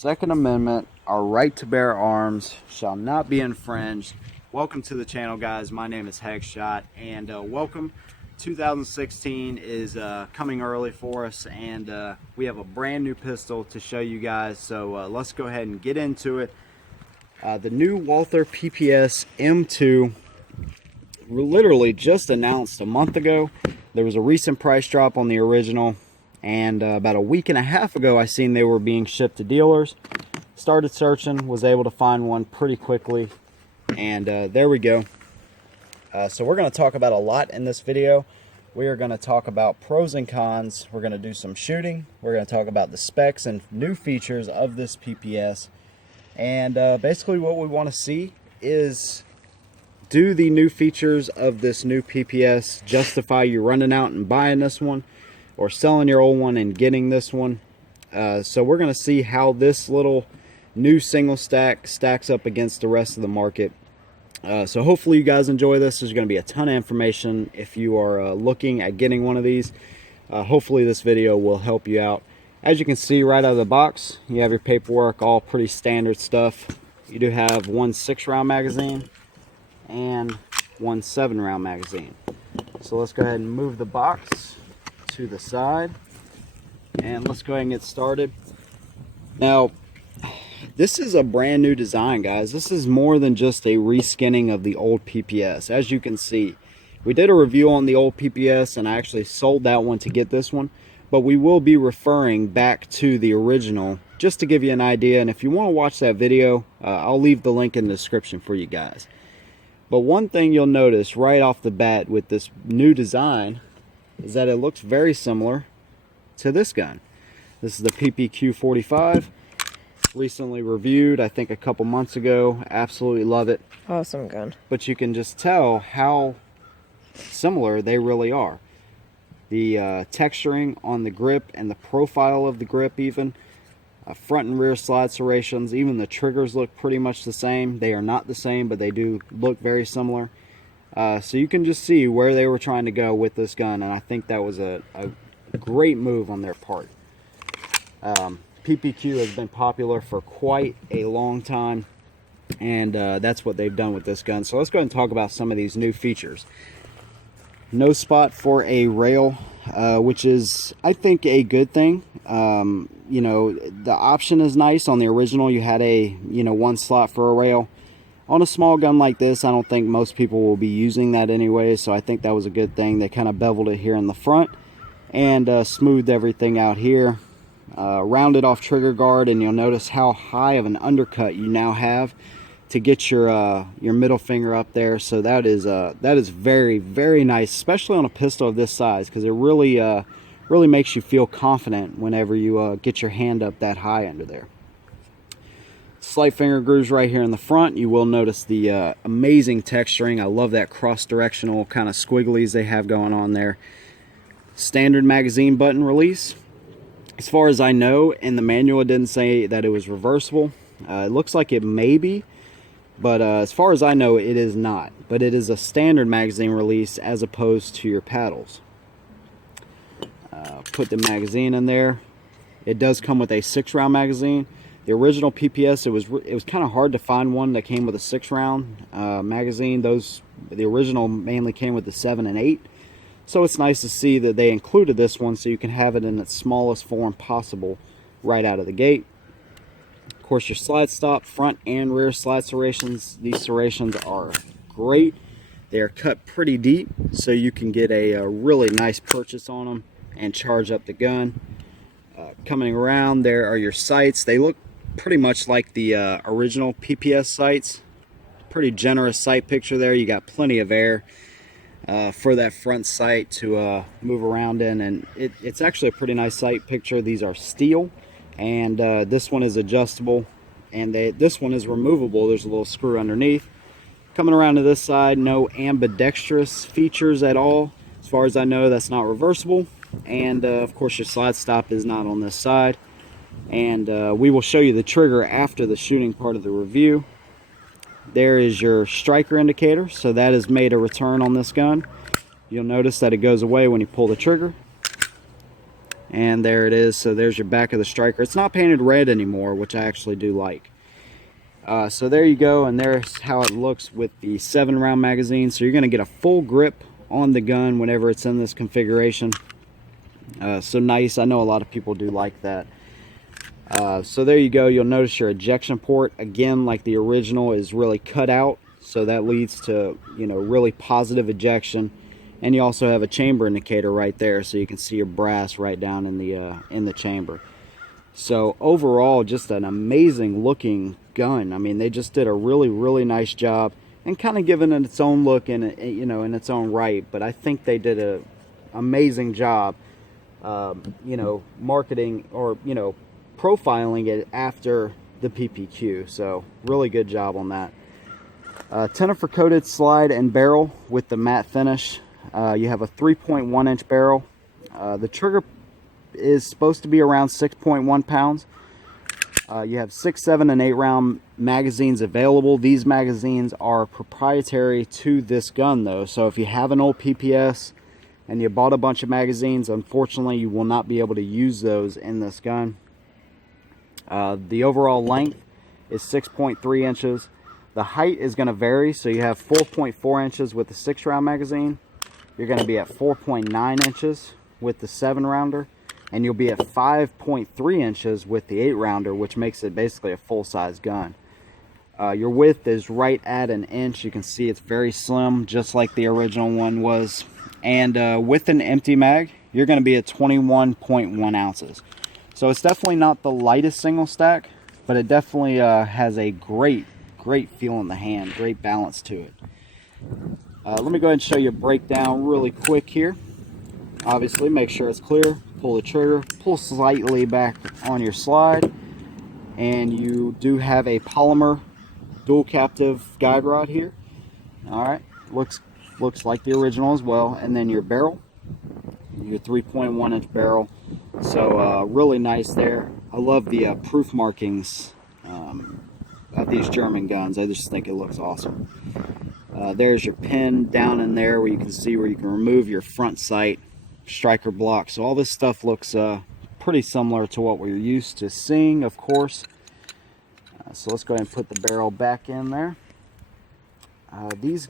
Second Amendment, our right to bear arms, shall not be infringed. Welcome to the channel, guys. My name is Hagshot, and welcome. 2016 is coming early for us, and we have a brand new pistol to show you guys. So let's go ahead and get into it. The new Walther PPS M2, literally just announced a month ago. There was a recent price drop on the original, and about a week and a half ago I seen they were being shipped to dealers. Started searching, was able to find one pretty quickly, and there we go. So we're going to talk about a lot in this video. We are going to talk about pros and cons. We're going to do some shooting. We're going to talk about the specs and new features of this PPS. And basically what we want to see is, do the new features of this new PPS justify you running out and buying this one or selling your old one and getting this one? So we're going to see how this little new single stack stacks up against the rest of the market. So hopefully you guys enjoy this. There's going to be a ton of information if you are looking at getting one of these. Hopefully this video will help you out. As you can see right out of the box, you have your paperwork, all pretty standard stuff. You do have one 6-round magazine and one 7-round magazine. So let's go ahead and move the box to the side, and let's go ahead and get started. Now, this is a brand new design, guys. This is more than just a reskinning of the old PPS. As you can see, we did a review on the old PPS, and I actually sold that one to get this one. But we will be referring back to the original just to give you an idea. And if you want to watch that video, I'll leave the link in the description for you guys. But one thing you'll notice right off the bat with this new design is that it looks very similar to this gun. This is the PPQ-45. Recently reviewed, I think a couple months ago. Absolutely love it. Awesome gun. But you can just tell how similar they really are. The texturing on the grip and the profile of the grip, even front and rear slide serrations, even the triggers look pretty much the same. They are not the same, but they do look very similar. So you can just see where they were trying to go with this gun, and I think that was a great move on their part. PPQ has been popular for quite a long time, and that's what they've done with this gun. So let's go ahead and talk about some of these new features. No spot for a rail, which is, I think, a good thing. You know, the option is nice. On the original, you had a, one slot for a rail. On a small gun like this, I don't think most people will be using that anyway, so I think that was a good thing. They kind of beveled it here in the front and smoothed everything out here. Rounded off trigger guard, and you'll notice how high of an undercut you now have to get your middle finger up there. So that is very, very nice, especially on a pistol of this size, because it really makes you feel confident whenever you get your hand up that high under there. Slight finger grooves right here in the front. You will notice the amazing texturing. I love that cross-directional kind of squigglies they have going on there. Standard magazine button release. As far as I know, in the manual it didn't say that it was reversible. It looks like it may be, but as far as I know, it is not. But it is a standard magazine release as opposed to your paddles. Put the magazine in there. It does come with a 6-round magazine. The original PPS, it was kind of hard to find one that came with a 6-round magazine. The original mainly came with the 7 and 8. So it's nice to see that they included this one so you can have it in its smallest form possible right out of the gate. Of course, your slide stop, front and rear slide serrations. These serrations are great. They are cut pretty deep, so you can get a really nice purchase on them and charge up the gun. Coming around, there are your sights. They look pretty much like the original PPS sights. Pretty generous sight picture there. You got plenty of air for that front sight to move around in, and it's actually a pretty nice sight picture. These are steel, and this one is adjustable, and this one is removable. There's a little screw underneath. Coming around to this side, no ambidextrous features at all. As far as I know, that's not reversible, and of course your slide stop is not on this side, and we will show you the trigger after the shooting part of the review. There is your striker indicator, so that has made a return on this gun. You'll notice that it goes away when you pull the trigger. And there it is. So there's your back of the striker. It's not painted red anymore, which I actually do like. So there you go, and there's how it looks with the 7-round magazine. So you're going to get a full grip on the gun whenever it's in this configuration. So nice. I know a lot of people do like that. So there you go. You'll notice your ejection port, again, like the original, is really cut out. So that leads to, you know, really positive ejection. And you also have a chamber indicator right there, so you can see your brass right down in the chamber. So overall, just an amazing looking gun. I mean, they just did a really nice job, and kind of given it its own look in, you know, in its own right. But I think they did a amazing job, you know, marketing, or, you know, profiling it after the PPQ. So really good job on that. Tenifer coated slide and barrel with the matte finish. You have a 3.1 inch barrel. The trigger is supposed to be around 6.1 pounds. You have 6, 7, and 8 round magazines available. These magazines are proprietary to this gun though. So if you have an old PPS and you bought a bunch of magazines, unfortunately you will not be able to use those in this gun. The overall length is 6.3 inches. The height is going to vary. So you have 4.4 inches with the 6-round magazine. You're going to be at 4.9 inches with the 7-rounder, and you'll be at 5.3 inches with the 8-rounder, which makes it basically a full-size gun. Your width is right at an inch. You can see it's very slim, just like the original one was. And with an empty mag, you're going to be at 21.1 ounces. So it's definitely not the lightest single stack, but it definitely has a great feel in the hand, great balance to it. Let me go ahead and show you a breakdown really quick here. Obviously, make sure it's clear. Pull the trigger, pull slightly back on your slide, and you do have a polymer dual captive guide rod here. All right, looks like the original as well. And then your barrel, your 3.1 inch barrel. So really nice there. I love the proof markings of these German guns. I just think it looks awesome. There's your pin down in there where you can see where you can remove your front sight striker block. So all this stuff looks pretty similar to what we're used to seeing, of course. So let's go ahead and put the barrel back in there. These,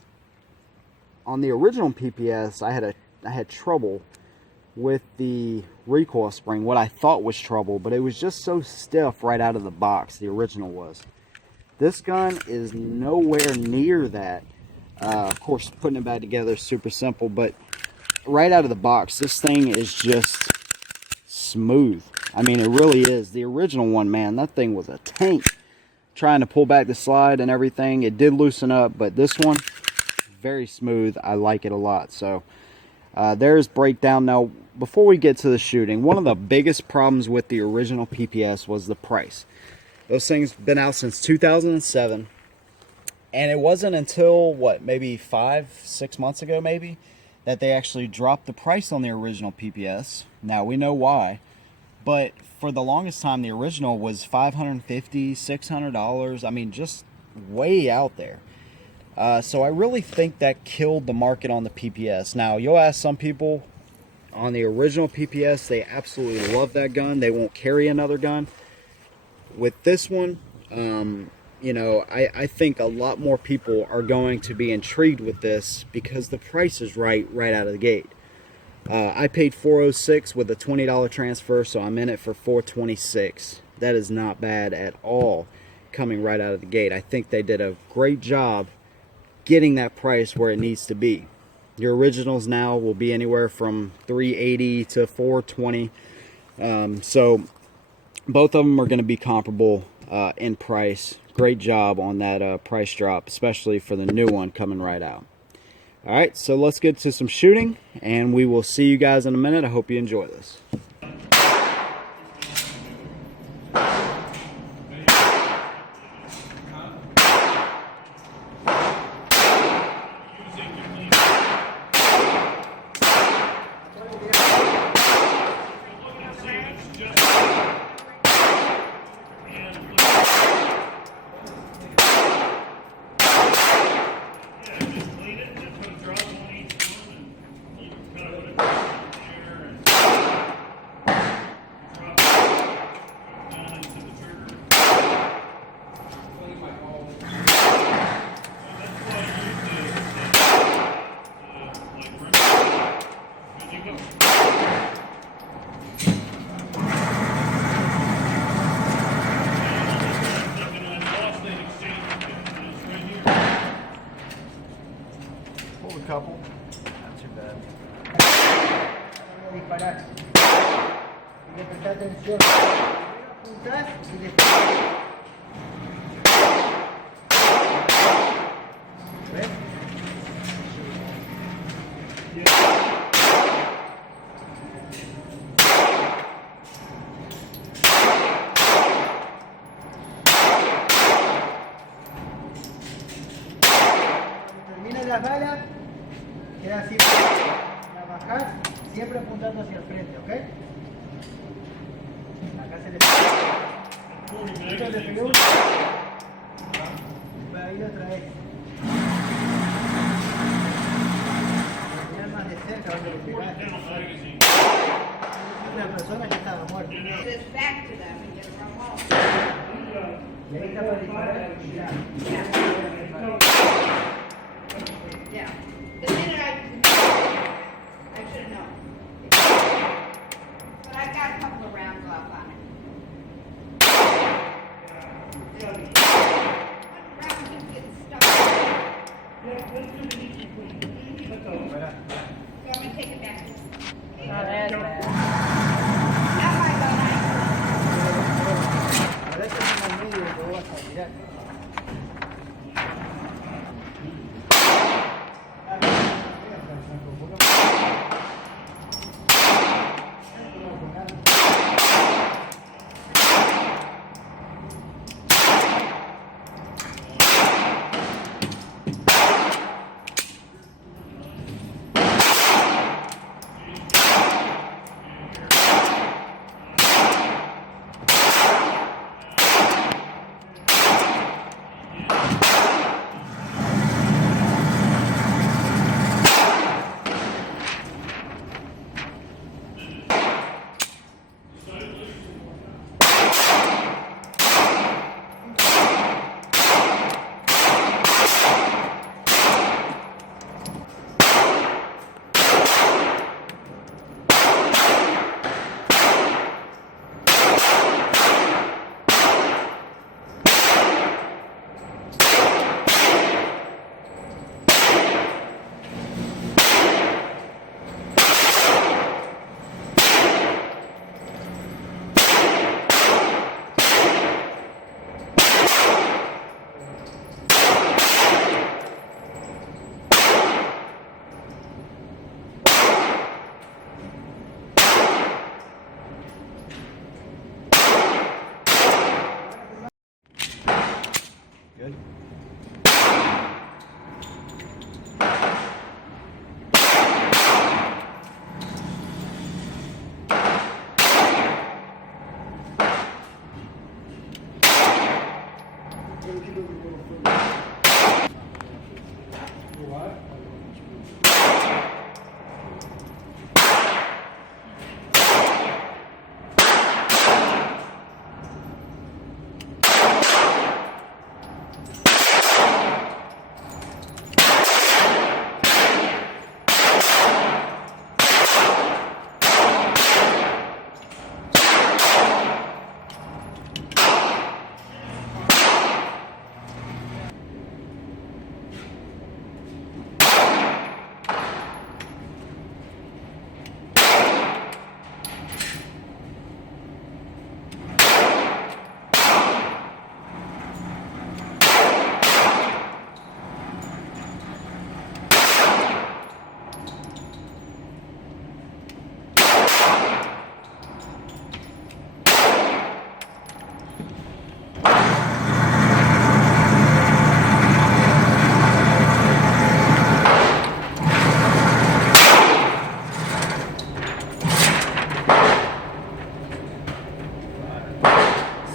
on the original PPS, I had trouble with the recoil spring, what I thought was trouble, but it was just so stiff right out of the box, the original was. This gun is nowhere near that. Of course, putting it back together is super simple, but right out of the box, this thing is just smooth. I mean, it really is. The original one, man, that thing was a tank. Trying to pull back the slide and everything, it did loosen up, but this one, very smooth. I like it a lot. So there's breakdown. Now, before we get to the shooting, one of the biggest problems with the original PPS was the price. Those things been out since 2007. And it wasn't until, what, maybe 5-6 months ago, maybe, that they actually dropped the price on the original PPS. Now, we know why. But for the longest time, the original was $550, $600. I mean, just way out there. So I really think that killed the market on the PPS. Now, you'll ask some people on the original PPS, they absolutely love that gun. They won't carry another gun. With this one, you know, I think a lot more people are going to be intrigued with this because the price is right out of the gate. I paid $406 with a $20 transfer, so I'm in it for $426. That is not bad at all coming right out of the gate. I think they did a great job getting that price where it needs to be. Your originals now will be anywhere from $380 to $420. So both of them are going to be comparable in price. Great job on that price drop, especially for the new one coming right out. All right, so let's get to some shooting, and we will see you guys in a minute. I hope you enjoy this. Hay que prestar atención. Primero apuntás y después. ¿Ves? Cuando terminan las balas, queda así, la bajás, siempre apuntando hacia el frente, ¿ok? Acá se le pega. Esto le pegó. Ahí lo traes. Mirar más de cerca donde le pegaste. Una persona ya estaba muerta. Just back to them and get from home. Y ahí está para disparar. Yeah. The minute I should know. But I got a couple of rounds off on it. One round just gets stuck. So I'm gonna take it back. Not as bad. Now I go nice. Ahora este es en el medio y lo vas a tirar. Good.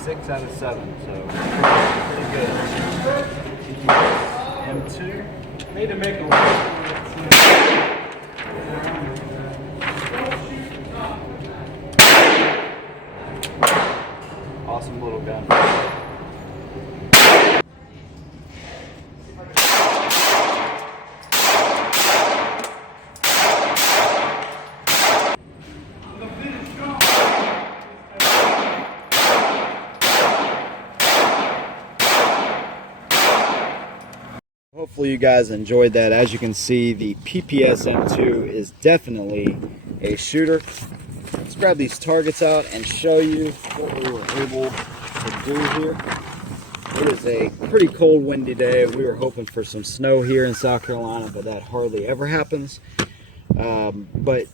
Six out of 7, so pretty good. M2. Need to make a Awesome little gun. Hopefully you guys enjoyed that. As you can see, the PPS M2 is definitely a shooter. It's let's grab these targets out and show you what we were able to do here. It is a pretty cold, windy day. We were hoping for some snow here in South Carolina, but that hardly ever happens. But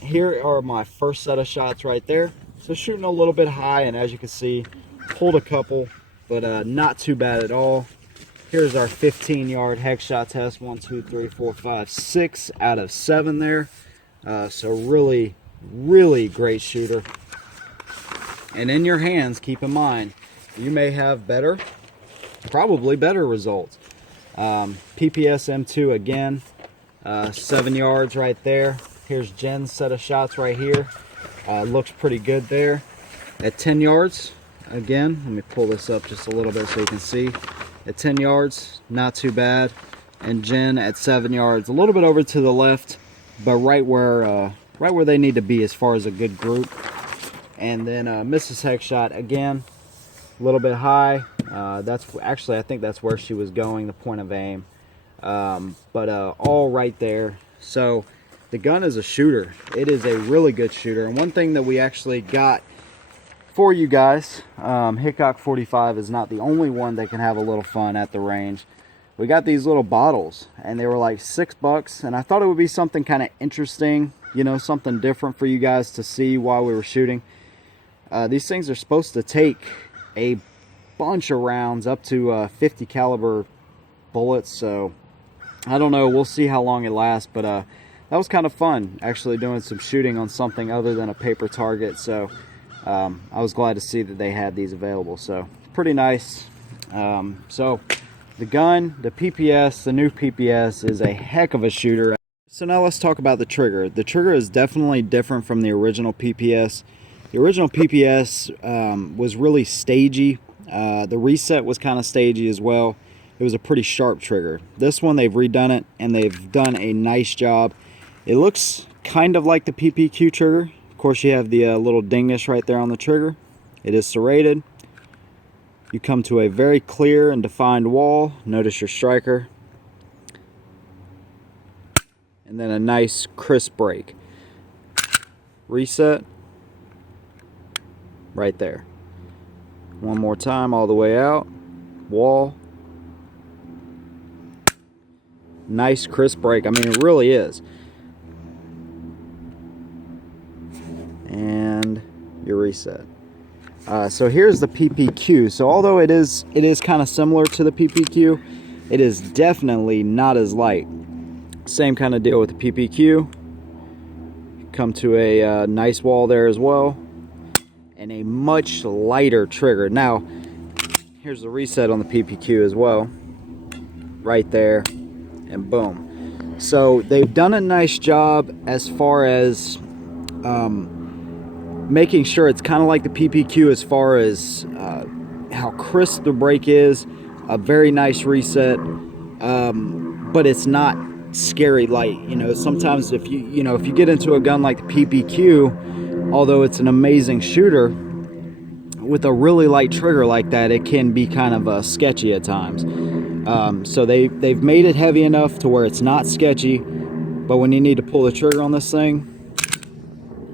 here are my first set of shots right there. So shooting a little bit high, and as you can see, pulled a couple, but not too bad at all. Here's our 15-yard hex shot test. 1, 2, 3, 4, 5, 6 out of 7 there. So really, really great shooter. And in your hands, keep in mind, you may have better, probably better results. PPS M2 again, 7 yards right there. Here's Jen's set of shots right here. Looks pretty good there. At 10 yards, again, let me pull this up just a little bit so you can see. At 10 yards, not too bad. And Jen at 7 yards, a little bit over to the left, but right where they need to be as far as a good group. And then Mrs. Hex shot again, a little bit high. That's actually, I think that's where she was going, the point of aim. But all right there. So the gun is a shooter. It is a really good shooter. And one thing that we actually got for you guys, Hickok 45 is not the only one that can have a little fun at the range. We got these little bottles, and they were like $6, and I thought it would be something kind of interesting, you know, something different for you guys to see while we were shooting. These things are supposed to take a bunch of rounds, up to 50 caliber bullets, so I don't know, we'll see how long it lasts, but that was kind of fun, actually doing some shooting on something other than a paper target. So I was glad to see that they had these available, so pretty nice. So the gun, the PPS, the new PPS is a heck of a shooter. So now let's talk about the trigger. The trigger is definitely different from the original PPS. The original PPS was really stagey. The reset was kind of stagey as well. It was a pretty sharp trigger. This one, they've redone it, and they've done a nice job. It looks kind of like the PPQ trigger. Of course, you have the little dingish right there on the trigger. It is serrated. You come to a very clear and defined wall. Notice your striker. And then a nice crisp break. Reset. Right there. One more time all the way out. Wall. Nice crisp break. I mean, it really is. And your reset. So here's the PPQ. So although it is kind of similar to the PPQ, it is definitely not as light. Same kind of deal with the PPQ. Come to a nice wall there as well, and a much lighter trigger. Now here's the reset on the PPQ as well, right there, and boom. So they've done a nice job as far as making sure it's kind of like the PPQ as far as how crisp the break is. A very nice reset, but it's not scary light. You know, sometimes if you get into a gun like the PPQ, although it's an amazing shooter, with a really light trigger like that, it can be kind of sketchy at times. So they've made it heavy enough to where it's not sketchy, but when you need to pull the trigger on this thing,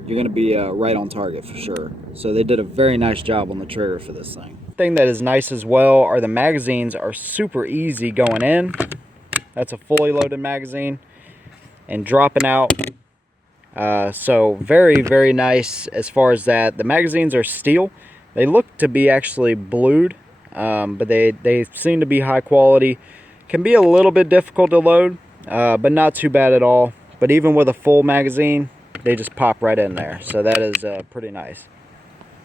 you're going to be right on target for sure. So they did a very nice job on the trigger for this thing. Thing that is nice as well are the magazines are super easy going in. That's a fully loaded magazine, and dropping out. So very, very nice as far as that. The magazines are steel. They look to be actually blued, but they seem to be high quality. Can be a little bit difficult to load, but not too bad at all. But even with a full magazine, they just pop right in there. So that is pretty nice.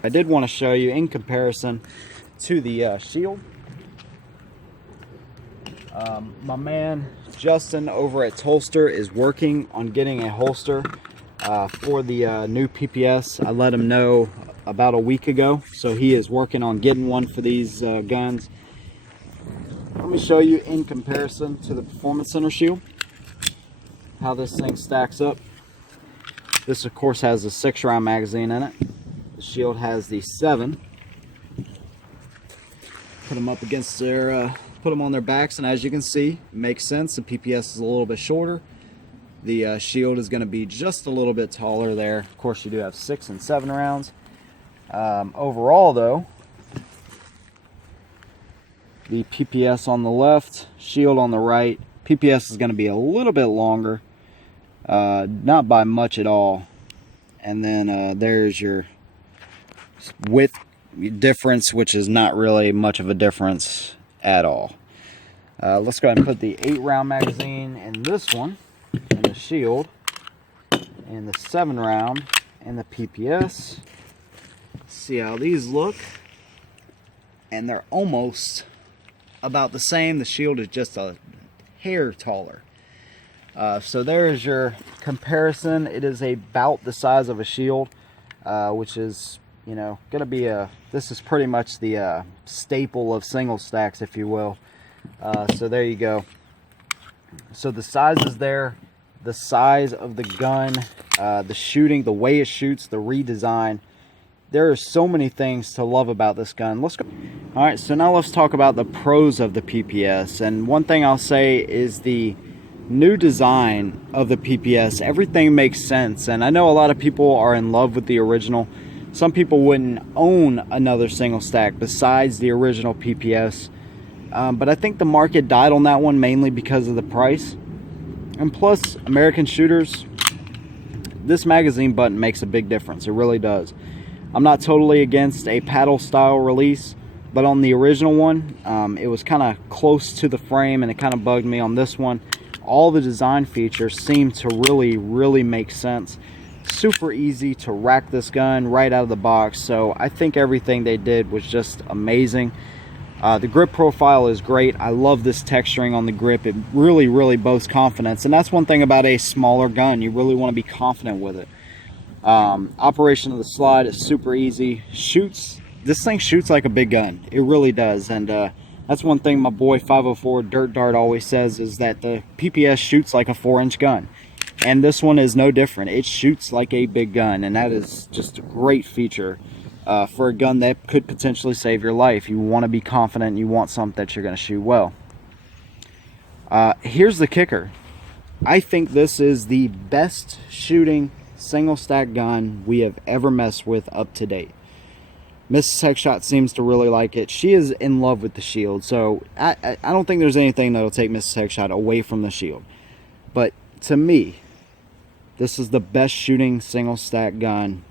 I did want to show you in comparison to the Shield. My man Justin over at Holster is working on getting a holster for the new PPS. I let him know about a week ago, so he is working on getting one for these guns. Let me show you in comparison to the Performance Center Shield how this thing stacks up. This of course has a 6-round magazine in it. The Shield has the 7. Put them up against their put them on their backs, and as you can see, it makes sense. The PPS is a little bit shorter. The shield is going to be just a little bit taller there. Of course, you do have 6 and 7 rounds. Overall, though, the PPS on the left, shield on the right. PPS is going to be a little bit longer, not by much at all. And then there's your width difference, which is not really much of a difference at all. Let's go ahead and put the 8-round magazine in this one, and the shield, and the 7-round, and the PPS. See how these look, and they're almost about the same. The shield is just a hair taller. So there's your comparison. It is about the size of a shield, which is, you know, gonna be this is pretty much the staple of single stacks, if you will. So there you go. So the size is there, the size of the gun, the shooting, the way it shoots, the redesign. There are so many things to love about this gun. Let's go. All right, so now let's talk about the pros of the PPS. And one thing I'll say is the new design of the PPS. Everything makes sense, and I know a lot of people are in love with the original. Some people wouldn't own another single stack besides the original PPS. But I think the market died on that one mainly because of the price. And plus, American shooters, this magazine button makes a big difference. It really does. I'm not totally against a paddle style release, but on the original one, it was kind of close to the frame, and it kind of bugged me. On this one, all the design features seem to really make sense. Super easy to rack this gun right out of the box, so I think everything they did was just amazing. The grip profile is great. I love this texturing on the grip. It really boasts confidence, and that's one thing about a smaller gun. You really want to be confident with it. Operation of the slide is super easy. This thing shoots like a big gun. It really does. And that's one thing my boy 504 Dirt Dart always says, is that the PPS shoots like a 4-inch gun, and this one is no different. It shoots like a big gun, and that is just a great feature for a gun that could potentially save your life. You want to be confident, and you want something that you're going to shoot well. Here's the kicker. I think this is the best shooting single stack gun we have ever messed with up to date. Mrs. Heckshot seems to really like it. She is in love with the shield, so I don't think there's anything that'll take Mrs. Heckshot away from the shield. But to me, this is the best shooting single stack gun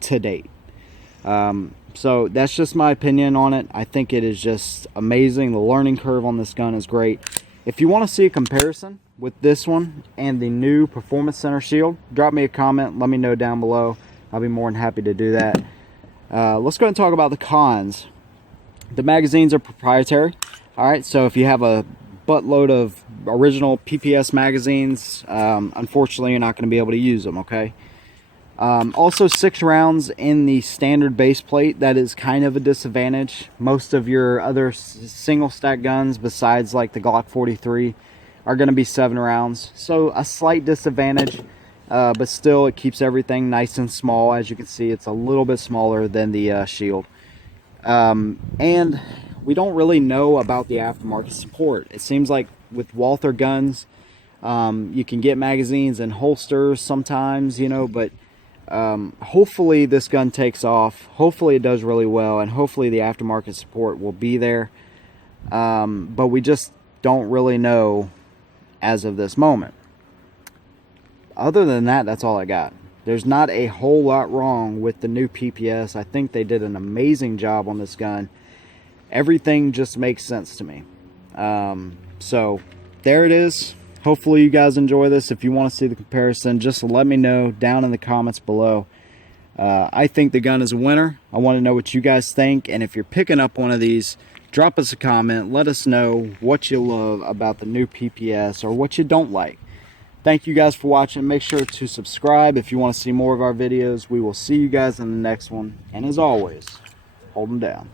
to date. So that's just my opinion on it. I think it is just amazing. The learning curve on this gun is great. If you want to see a comparison with this one and the new Performance Center shield, drop me a comment. Let me know down below. I'll be more than happy to do that. Let's go ahead and talk about the cons. The magazines are proprietary. All right, so if you have a buttload of original PPS magazines, unfortunately you're not going to be able to use them, okay? Also 6 rounds in the standard base plate. That is kind of a disadvantage. Most of your other single stack guns, besides like the Glock 43, are going to be 7 rounds. So a slight disadvantage, but still it keeps everything nice and small. As you can see, it's a little bit smaller than the shield. And we don't really know about the aftermarket support. It seems like with Walther guns, you can get magazines and holsters sometimes, you know, but hopefully this gun takes off. Hopefully it does really well, and hopefully the aftermarket support will be there. But we just don't really know as of this moment. Other than that, that's all I got. There's not a whole lot wrong with the new PPS. I think they did an amazing job on this gun. Everything just makes sense to me. So there it is. Hopefully you guys enjoy this. If you want to see the comparison, just let me know down in the comments below. I think the gun is a winner. I want to know what you guys think, and if you're picking up one of these, drop us a comment. Let us know what you love about the new PPS or what you don't like. Thank you guys for watching. Make sure to subscribe if you want to see more of our videos. We will see you guys in the next one, and as always, hold them down.